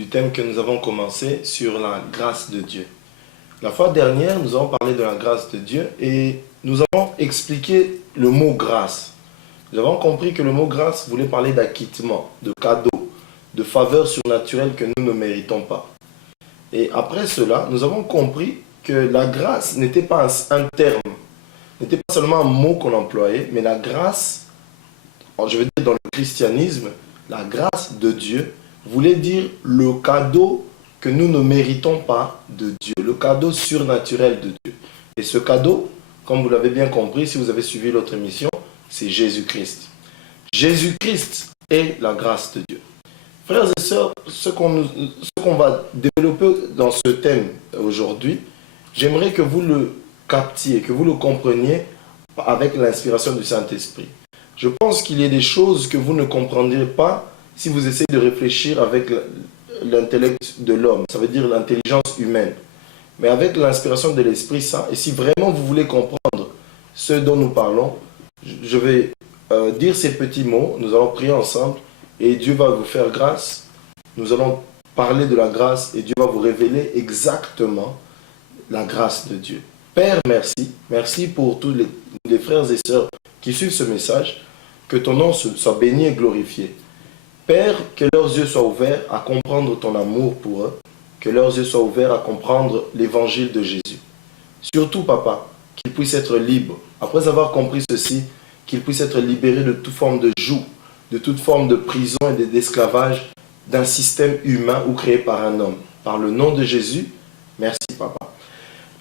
du thème que nous avons commencé sur la grâce de Dieu. La fois dernière, nous avons parlé de la grâce de Dieu et nous avons expliqué le mot grâce. Nous avons compris que le mot grâce voulait parler d'acquittement, de cadeau, de faveur surnaturelle que nous ne méritons pas. Et après cela, nous avons compris que la grâce n'était pas un terme, n'était pas seulement un mot qu'on employait, mais la grâce, je veux dire dans le christianisme, la grâce de Dieu voulait dire le cadeau que nous ne méritons pas de Dieu, le cadeau surnaturel de Dieu. Et ce cadeau, comme vous l'avez bien compris, si vous avez suivi l'autre émission, c'est Jésus-Christ. Jésus-Christ est la grâce de Dieu. Frères et sœurs, ce qu'on va développer dans ce thème aujourd'hui, j'aimerais que vous le captiez, que vous le compreniez avec l'inspiration du Saint-Esprit. Je pense qu'il y a des choses que vous ne comprendrez pas si vous essayez de réfléchir avec l'intellect de l'homme, ça veut dire l'intelligence humaine. Mais avec l'inspiration de l'Esprit Saint, et si vraiment vous voulez comprendre ce dont nous parlons, je vais dire ces petits mots, nous allons prier ensemble, et Dieu va vous faire grâce. Nous allons parler de la grâce, et Dieu va vous révéler exactement la grâce de Dieu. Père, merci. Merci pour tous les frères et sœurs qui suivent ce message. Que ton nom soit béni et glorifié. Père, que leurs yeux soient ouverts à comprendre ton amour pour eux. Que leurs yeux soient ouverts à comprendre l'évangile de Jésus. Surtout, Papa, qu'ils puissent être libres. Après avoir compris ceci, qu'ils puissent être libérés de toute forme de joug, de toute forme de prison et d'esclavage d'un système humain ou créé par un homme. Par le nom de Jésus, merci, Papa.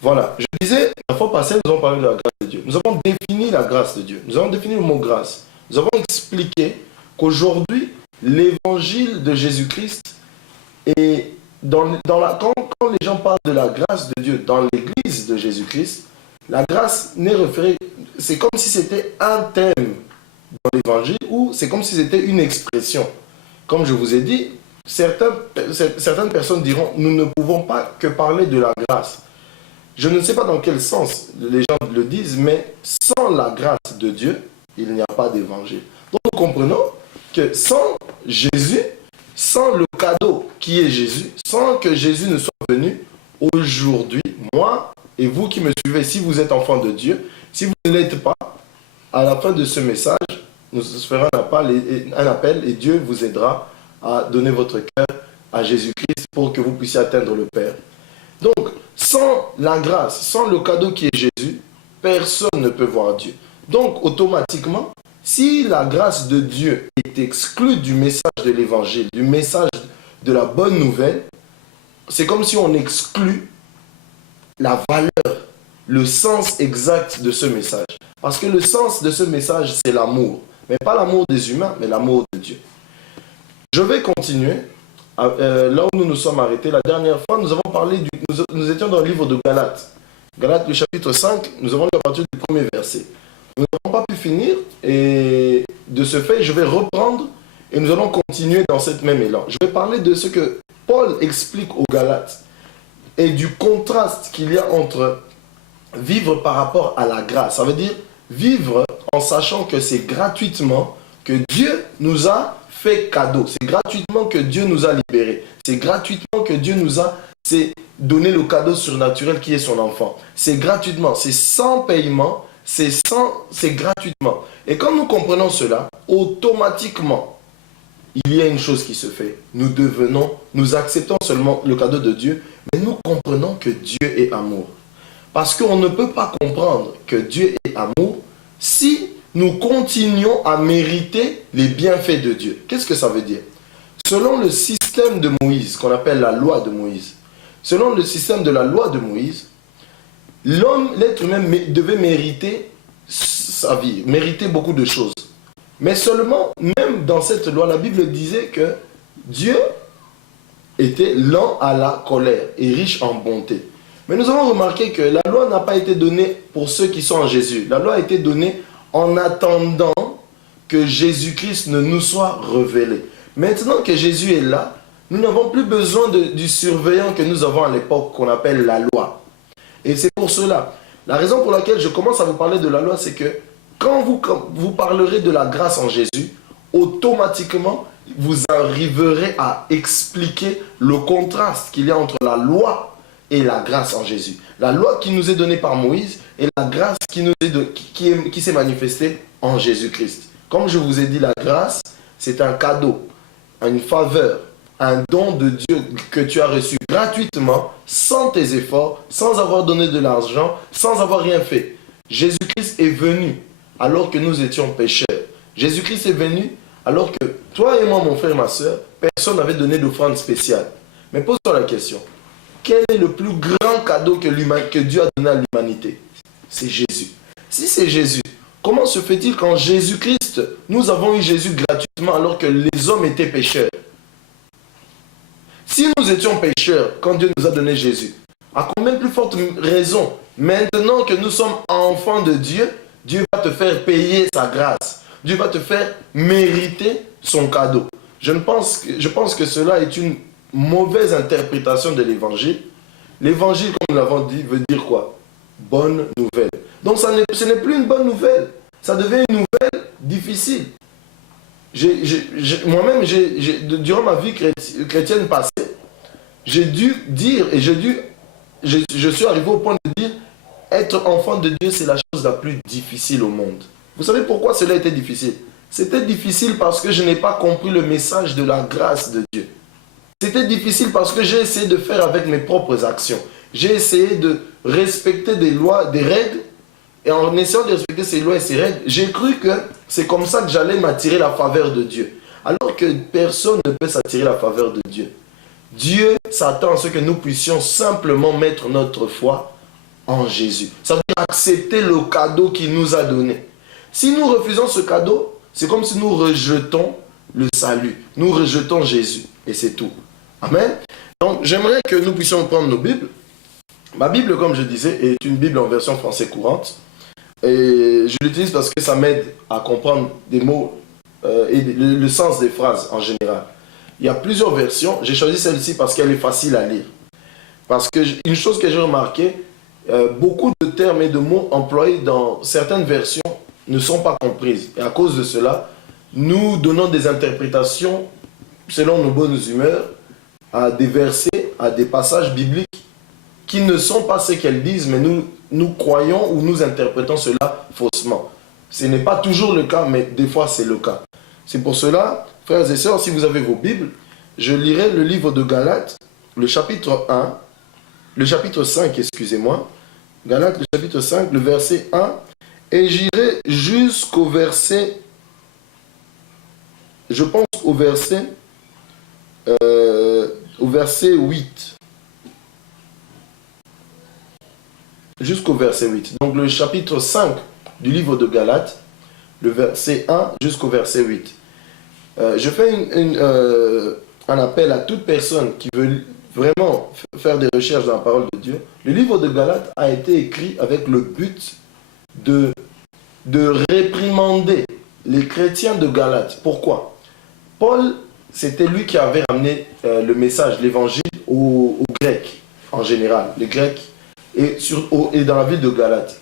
Voilà, je disais, la fois passée, nous avons parlé de la grâce de Dieu. Nous avons défini la grâce de Dieu. Nous avons défini le mot grâce. Nous avons expliqué qu'aujourd'hui, l'évangile de Jésus-Christ est quand les gens parlent de la grâce de Dieu dans l'église de Jésus-Christ, la grâce n'est référée, c'est comme si c'était un thème dans l'évangile ou c'est comme si c'était une expression. Comme je vous ai dit, certaines personnes diront, nous ne pouvons pas que parler de la grâce. Je ne sais pas dans quel sens les gens le disent, mais sans la grâce de Dieu, il n'y a pas d'évangile. Donc nous comprenons que sans Jésus, sans le cadeau qui est Jésus, sans que Jésus ne soit venu, aujourd'hui, moi et vous qui me suivez, si vous êtes enfant de Dieu, si vous ne l'êtes pas, à la fin de ce message, nous ferons un appel et Dieu vous aidera à donner votre cœur à Jésus-Christ pour que vous puissiez atteindre le Père. Donc, sans la grâce, sans le cadeau qui est Jésus, personne ne peut voir Dieu. Donc, automatiquement, si la grâce de Dieu est exclue du message de l'évangile, du message de la bonne nouvelle, c'est comme si on exclut la valeur, le sens exact de ce message. Parce que le sens de ce message, c'est l'amour. Mais pas l'amour des humains, mais l'amour de Dieu. Je vais continuer. Là où nous nous sommes arrêtés la dernière fois, nous avons parlé nous étions dans le livre de Galates. Galates, le chapitre 5, nous avons lu à partir du premier verset. Nous n'avons pas pu finir et de ce fait, je vais reprendre et nous allons continuer dans cette même élan. Je vais parler de ce que Paul explique aux Galates et du contraste qu'il y a entre vivre par rapport à la grâce. Ça veut dire vivre en sachant que c'est gratuitement que Dieu nous a fait cadeau. C'est gratuitement que Dieu nous a libérés. C'est gratuitement que Dieu nous a donné le cadeau surnaturel qui est son enfant. C'est gratuitement, c'est sans paiement, c'est gratuitement. Et quand nous comprenons cela, automatiquement, il y a une chose qui se fait. Nous acceptons seulement le cadeau de Dieu, mais nous comprenons que Dieu est amour. Parce qu'on ne peut pas comprendre que Dieu est amour si nous continuons à mériter les bienfaits de Dieu. Qu'est-ce que ça veut dire? Selon le système de Moïse, qu'on appelle la loi de Moïse, selon le système de la loi de Moïse, l'être humain devait mériter sa vie, mériter beaucoup de choses. Mais seulement, même dans cette loi, la Bible disait que Dieu était lent à la colère et riche en bonté. Mais nous avons remarqué que la loi n'a pas été donnée pour ceux qui sont en Jésus. La loi a été donnée en attendant que Jésus-Christ ne nous soit révélé. Maintenant que Jésus est là, nous n'avons plus besoin du surveillant que nous avons à l'époque, qu'on appelle la loi. Et c'est pour cela. La raison pour laquelle je commence à vous parler de la loi, c'est que quand vous parlerez de la grâce en Jésus, automatiquement, vous arriverez à expliquer le contraste qu'il y a entre la loi et la grâce en Jésus. La loi qui nous est donnée par Moïse et la grâce qui s'est manifestée en Jésus-Christ. Comme je vous ai dit, la grâce, c'est un cadeau, une faveur, un don de Dieu que tu as reçu gratuitement, sans tes efforts, sans avoir donné de l'argent, sans avoir rien fait. Jésus-Christ est venu alors que nous étions pécheurs. Jésus-Christ est venu alors que toi et moi, mon frère et ma soeur, personne n'avait donné d'offrande spéciale. Mais pose-toi la question. Quel est le plus grand cadeau que Dieu a donné à l'humanité? C'est Jésus. Si c'est Jésus, comment se fait-il qu'en Jésus-Christ, nous avons eu Jésus gratuitement alors que les hommes étaient pécheurs? Si nous étions pécheurs quand Dieu nous a donné Jésus, à combien plus forte raison, maintenant que nous sommes enfants de Dieu, Dieu va te faire payer sa grâce. Dieu va te faire mériter son cadeau. Je pense que cela est une mauvaise interprétation de l'évangile. L'évangile, comme nous l'avons dit, veut dire quoi? Bonne nouvelle. Donc ce n'est plus une bonne nouvelle. Ça devient une nouvelle difficile. Moi-même, durant ma vie chrétienne passée, j'ai dû dire, et je suis arrivé au point de dire, être enfant de Dieu, c'est la chose la plus difficile au monde. Vous savez pourquoi cela était difficile? C'était difficile parce que je n'ai pas compris le message de la grâce de Dieu. C'était difficile parce que j'ai essayé de faire avec mes propres actions. J'ai essayé de respecter des lois, des règles, et en essayant de respecter ces lois et ces règles, j'ai cru que c'est comme ça que j'allais m'attirer la faveur de Dieu. Alors que personne ne peut s'attirer la faveur de Dieu. Dieu s'attend à ce que nous puissions simplement mettre notre foi en Jésus. Ça veut dire accepter le cadeau qu'il nous a donné. Si nous refusons ce cadeau, c'est comme si nous rejetons le salut. Nous rejetons Jésus. Et c'est tout. Amen. Donc j'aimerais que nous puissions prendre nos Bibles. Ma Bible, comme je disais, est une Bible en version français courante. Et je l'utilise parce que ça m'aide à comprendre des mots et le sens des phrases en général. Il y a plusieurs versions. J'ai choisi celle-ci parce qu'elle est facile à lire. Parce que une chose que j'ai remarqué, beaucoup de termes et de mots employés dans certaines versions ne sont pas comprises. Et à cause de cela, nous donnons des interprétations selon nos bonnes humeurs à des versets, à des passages bibliques qui ne sont pas ce qu'elles disent, mais nous croyons ou nous interprétons cela faussement. Ce n'est pas toujours le cas, mais des fois c'est le cas. C'est pour cela, frères et sœurs, si vous avez vos Bibles, je lirai le livre de Galates, le chapitre 1, le chapitre 5, excusez-moi, Galates, le chapitre 5, le verset 1, et j'irai jusqu'au verset, je pense au verset 8. Jusqu'au verset 8. Donc le chapitre 5 du livre de Galates, le verset 1 jusqu'au verset 8. Je fais un appel à toute personne qui veut vraiment faire des recherches dans la parole de Dieu. Le livre de Galates a été écrit avec le but de réprimander les chrétiens de Galates. Pourquoi? Paul, c'était lui qui avait ramené le message, l'évangile aux Grecs en général, les Grecs et dans la ville de Galate.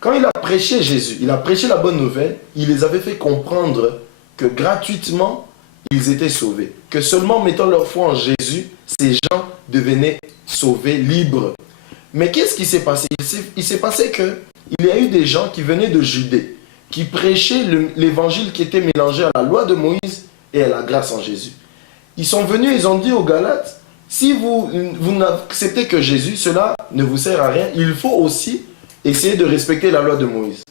Quand il a prêché Jésus, il a prêché la bonne nouvelle, il les avait fait comprendre que gratuitement, ils étaient sauvés. Que seulement en mettant leur foi en Jésus, ces gens devenaient sauvés, libres. Mais qu'est-ce qui s'est passé? Il s'est passé qu'il y a eu des gens qui venaient de Judée, qui prêchaient l'évangile qui était mélangé à la loi de Moïse et à la grâce en Jésus. Ils sont venus, ils ont dit aux Galates, si vous n'acceptez que Jésus, cela ne vous sert à rien. Il faut aussi essayer de respecter la loi de Moïse.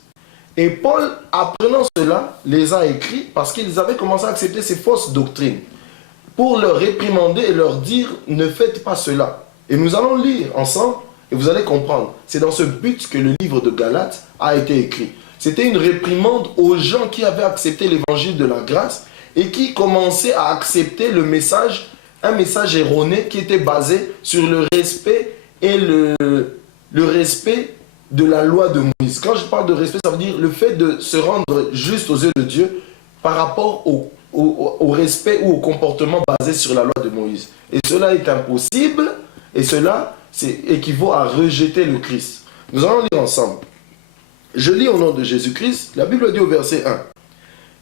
Et Paul, apprenant cela, les a écrits parce qu'ils avaient commencé à accepter ces fausses doctrines pour leur réprimander et leur dire ne faites pas cela. Et nous allons lire ensemble et vous allez comprendre. C'est dans ce but que le livre de Galates a été écrit. C'était une réprimande aux gens qui avaient accepté l'évangile de la grâce et qui commençaient à accepter le message, un message erroné qui était basé sur le respect et le respect de la loi de Moïse. Quand je parle de respect, ça veut dire le fait de se rendre juste aux yeux de Dieu par rapport au respect ou au comportement basé sur la loi de Moïse. Et cela est impossible et cela équivaut à rejeter le Christ. Nous allons lire ensemble. Je lis au nom de Jésus-Christ, la Bible dit au verset 1.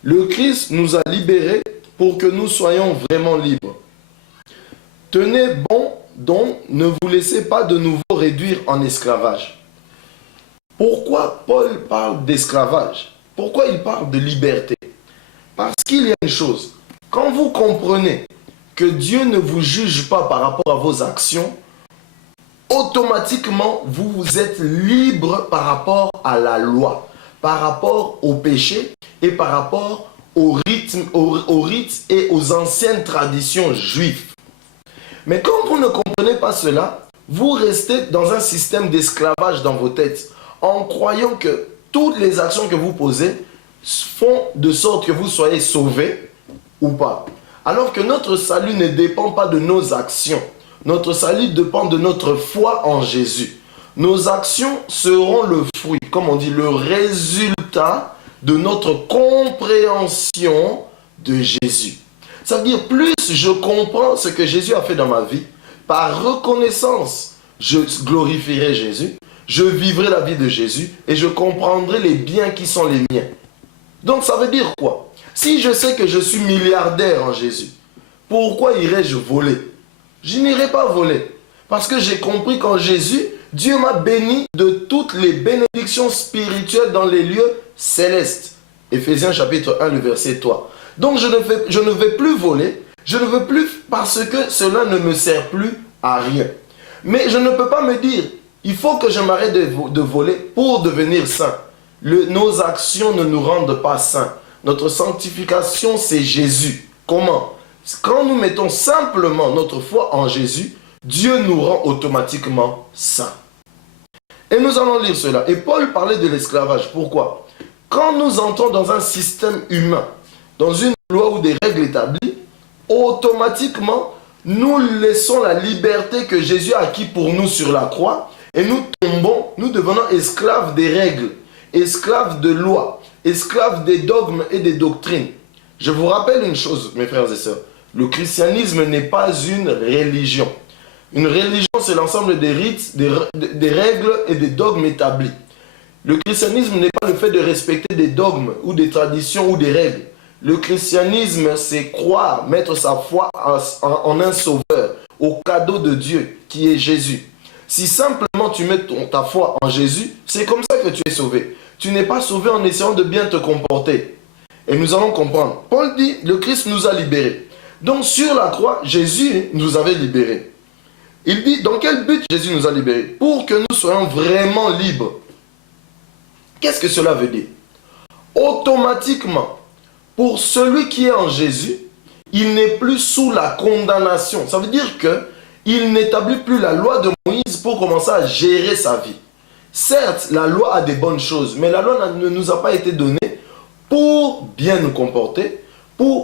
Le Christ nous a libérés pour que nous soyons vraiment libres. Tenez bon, donc ne vous laissez pas de nouveau réduire en esclavage. Pourquoi Paul parle d'esclavage? Pourquoi il parle de liberté? Parce qu'il y a une chose. Quand vous comprenez que Dieu ne vous juge pas par rapport à vos actions, automatiquement, vous êtes libre par rapport à la loi, par rapport au péché et par rapport au rites et aux anciennes traditions juives. Mais quand vous ne comprenez pas cela, vous restez dans un système d'esclavage dans vos têtes, en croyant que toutes les actions que vous posez font de sorte que vous soyez sauvés ou pas. Alors que notre salut ne dépend pas de nos actions. Notre salut dépend de notre foi en Jésus. Nos actions seront le fruit, comme on dit, le résultat de notre compréhension de Jésus. Ça veut dire, plus je comprends ce que Jésus a fait dans ma vie, par reconnaissance, je glorifierai Jésus, je vivrai la vie de Jésus et je comprendrai les biens qui sont les miens. Donc ça veut dire quoi? Si je sais que je suis milliardaire en Jésus, pourquoi irais-je voler? Je n'irai pas voler. Parce que j'ai compris qu'en Jésus, Dieu m'a béni de toutes les bénédictions spirituelles dans les lieux célestes. Éphésiens chapitre 1, le verset 3. Donc je ne vais plus voler, je ne veux plus parce que cela ne me sert plus à rien. Mais je ne peux pas me dire, il faut que je m'arrête de voler pour devenir saint. Nos actions ne nous rendent pas saints. Notre sanctification, c'est Jésus. Comment? Quand nous mettons simplement notre foi en Jésus, Dieu nous rend automatiquement saints. Et nous allons lire cela. Et Paul parlait de l'esclavage. Pourquoi? Quand nous entrons dans un système humain, dans une loi ou des règles établies, automatiquement, nous laissons la liberté que Jésus a acquis pour nous sur la croix et nous tombons, nous devenons esclaves des règles, esclaves de lois, esclaves des dogmes et des doctrines. Je vous rappelle une chose, mes frères et sœurs, le christianisme n'est pas une religion. Une religion, c'est l'ensemble des rites, des règles et des dogmes établis. Le christianisme n'est pas le fait de respecter des dogmes ou des traditions ou des règles. Le christianisme, c'est croire, mettre sa foi en un sauveur, au cadeau de Dieu qui est Jésus. Si simplement tu mets ta foi en Jésus, c'est comme ça que tu es sauvé. Tu n'es pas sauvé en essayant de bien te comporter. Et nous allons comprendre. Paul dit, le Christ nous a libérés. Donc sur la croix, Jésus nous avait libérés. Il dit, dans quel but Jésus nous a libérés? Pour que nous soyons vraiment libres. Qu'est-ce que cela veut dire? Automatiquement, pour celui qui est en Jésus, il n'est plus sous la condamnation. Ça veut dire qu'il n'établit plus la loi de Moïse pour commencer à gérer sa vie. Certes, la loi a des bonnes choses, mais la loi ne nous a pas été donnée pour bien nous comporter.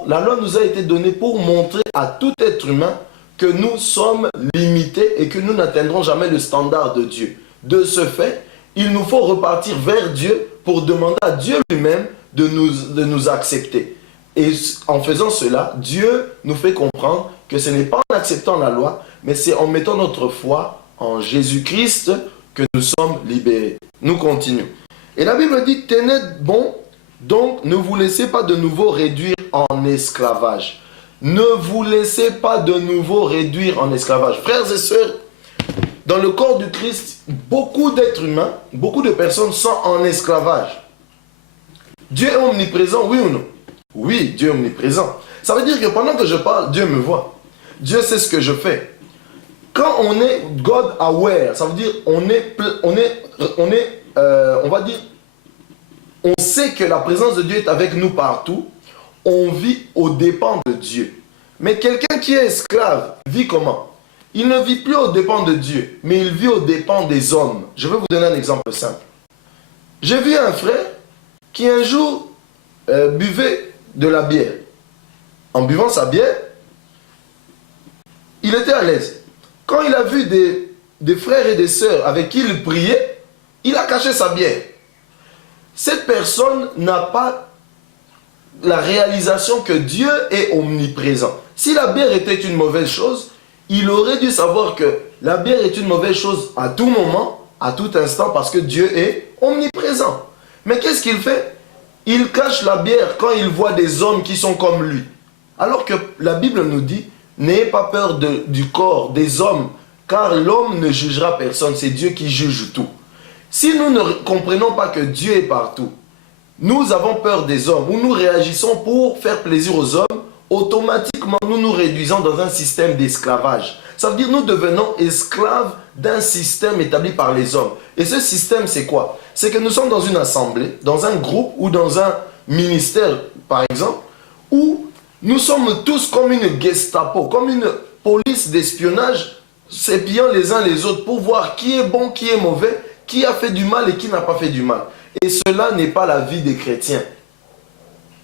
La loi nous a été donnée pour montrer à tout être humain que nous sommes limités et que nous n'atteindrons jamais le standard de Dieu. De ce fait, il nous faut repartir vers Dieu pour demander à Dieu lui-même de nous accepter. Et en faisant cela, Dieu nous fait comprendre que ce n'est pas en acceptant la loi, mais c'est en mettant notre foi en Jésus-Christ que nous sommes libérés. Nous continuons. Et la Bible dit, tenez bon, donc ne vous laissez pas de nouveau réduire en esclavage. Ne vous laissez pas de nouveau réduire en esclavage. Frères et sœurs, dans le corps du Christ, beaucoup d'êtres humains, beaucoup de personnes sont en esclavage. Dieu est omniprésent, oui ou non? Oui, Dieu est omniprésent. Ça veut dire que pendant que je parle, Dieu me voit. Dieu sait ce que je fais. Quand on est God aware, ça veut dire on va dire, on sait que la présence de Dieu est avec nous partout. On vit aux dépens de Dieu. Mais quelqu'un qui est esclave vit comment? Il ne vit plus aux dépens de Dieu, mais il vit aux dépens des hommes. Je vais vous donner un exemple simple. J'ai vu un frère qui un jour buvait de la bière. En buvant sa bière, il était à l'aise. Quand il a vu des frères et des sœurs avec qui il priait, il a caché sa bière. Cette personne n'a pas la réalisation que Dieu est omniprésent. Si la bière était une mauvaise chose, il aurait dû savoir que la bière est une mauvaise chose à tout moment, à tout instant, parce que Dieu est omniprésent. Mais qu'est-ce qu'il fait? Il cache la bière quand il voit des hommes qui sont comme lui. Alors que la Bible nous dit, n'ayez pas peur du corps des hommes, car l'homme ne jugera personne, c'est Dieu qui juge tout. Si nous ne comprenons pas que Dieu est partout, nous avons peur des hommes, ou nous réagissons pour faire plaisir aux hommes, automatiquement nous nous réduisons dans un système d'esclavage. Ça veut dire que nous devenons esclaves d'un système établi par les hommes. Et ce système, c'est quoi? C'est que nous sommes dans une assemblée, dans un groupe ou dans un ministère, par exemple, où nous sommes tous comme une Gestapo, comme une police d'espionnage, s'épiant les uns les autres pour voir qui est bon, qui est mauvais, qui a fait du mal et qui n'a pas fait du mal. Et cela n'est pas la vie des chrétiens.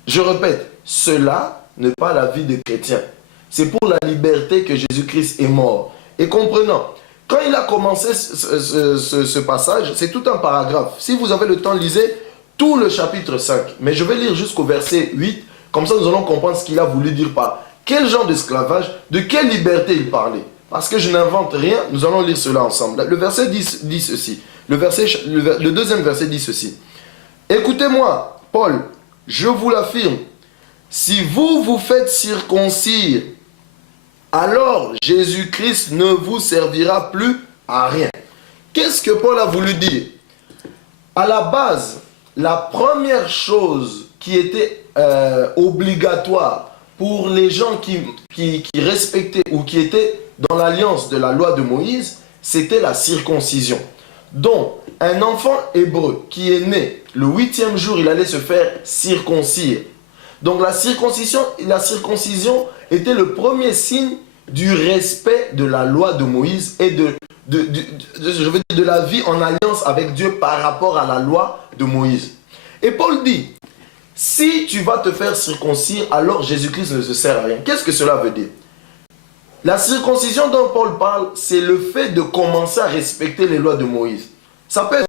Je répète, cela n'est pas la vie des chrétiens. C'est pour la liberté que Jésus-Christ est mort. Et comprenons, quand il a commencé ce passage, c'est tout un paragraphe. Si vous avez le temps, lisez tout le chapitre 5. Mais je vais lire jusqu'au verset 8. Comme ça, nous allons comprendre ce qu'il a voulu dire par quel genre d'esclavage, de quelle liberté il parlait. Parce que je n'invente rien, nous allons lire cela ensemble. Le verset dit ceci. Le deuxième verset dit ceci. Écoutez-moi, Paul, je vous l'affirme. Si vous vous faites circoncire, alors Jésus-Christ ne vous servira plus à rien. Qu'est-ce que Paul a voulu dire? À la base, la première chose qui était obligatoire pour les gens qui respectaient ou qui étaient dans l'alliance de la loi de Moïse, c'était la circoncision. Donc, un enfant hébreu qui est né le 8e jour, il allait se faire circoncire. Donc la circoncision était le premier signe du respect de la loi de Moïse et de la vie en alliance avec Dieu par rapport à la loi de Moïse. Et Paul dit, si tu vas te faire circoncire, alors Jésus-Christ ne se sert à rien. Qu'est-ce que cela veut dire? La circoncision dont Paul parle, c'est le fait de commencer à respecter les lois de Moïse. Ça peut